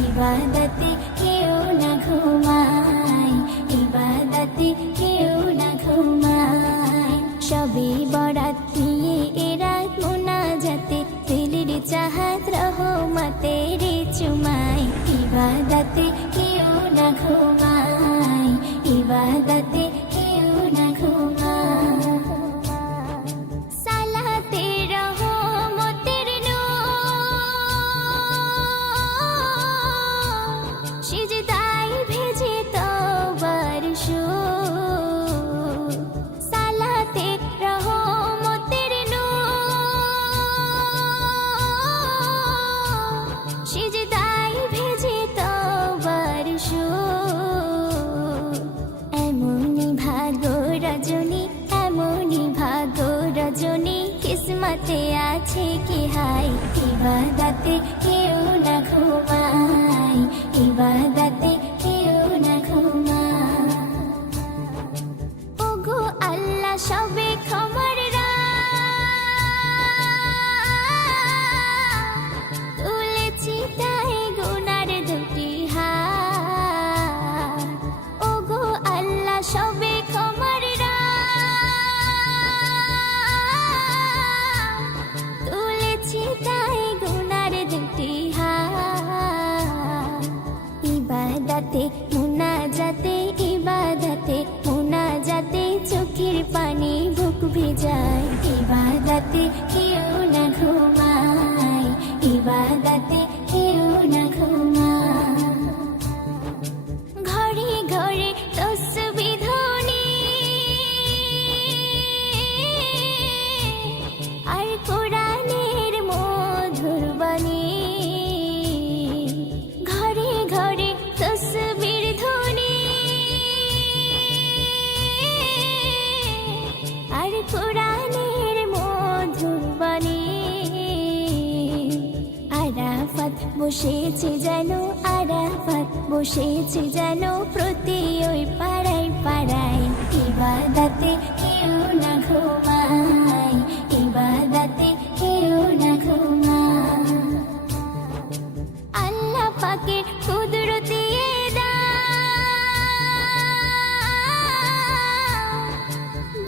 ইবাদতে কেউ না ঘুমায়, ইবাদতে কেউ না ঘুমায়। সবে বরাত নিয়ে এরা মুনাজাতে দিলের চাহাত রহমতের চুমায়। ইবাদতে কেউ না ঘুমায়, ইবাদতে কেউ না ঘুমায়। সালাতে রহমতের নূর, সিজদায় ভেজে তওবার সুর। সালাতে রহমতের নূর, সিজদায় ভেজে তওবার সুর। এমনই ভাগ্য রজনী, এমনই ভাগ্য রজনী, কিসমতে আছে কি হাই। ইবাদতে কেউ না ঘুমায়, ইবাদতে কেউ না ঘুমায়। ওগো আল্লাহ সবে ক্ষমার তুলেছি তাই গুনার দুটি হাত। ওগো আল্লাহ সবে ক্ষমার তুলেছি তাই গুনার দুটি হাত। ইবাদতে মুনাজাতে, ইবাদতে মুনাজাতে চোখের পানি বুক ভিজায়। ইবাদতে কেউ না ঘুমায়, ইবাদতে কেউ না ঘুমায়। ঘরে ঘরে তসবিহ ধ্বনি আর কোরআনের মধুর বাণী। ঘরে ঘরে তসবির ধ্বনি আর কোরআনের মধুর বাণী। আরাফাত বসেছে যেন, আরাফাত বসেছে যেন প্রতি ওই পাড়ায় পাড়ায়। ইবাদতে কেউ না ঘুমায়, ইবাদতে কেউ না ঘুমায়। আল্লাহ পাকের কুদরতি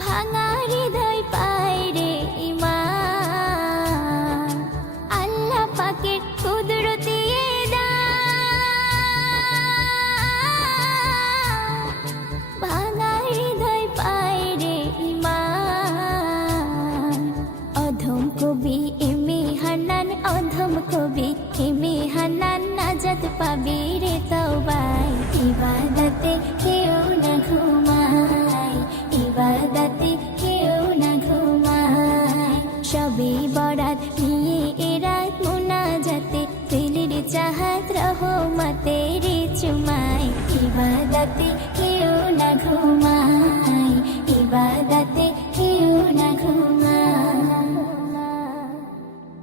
ভাঙা হৃদয় পায় রে ঈমান। আল্লাহ পাকের কুদরতি ভাঙা হৃদয় পায় রে ঈমান। অধম কবি এমে হান্নান, অধম কবি এমে হান্নান নাজাত পাবে রে তওবায়। ইবাদতে কেউ না ঘুমায়, ইবাদতে কেউ না ঘুমায়। সবে বরাত নিয়ে এরা মুনাজাতে দিলের চাহাত রহমতের চুমায়। ইবাদতে কেউ না ঘুমায়।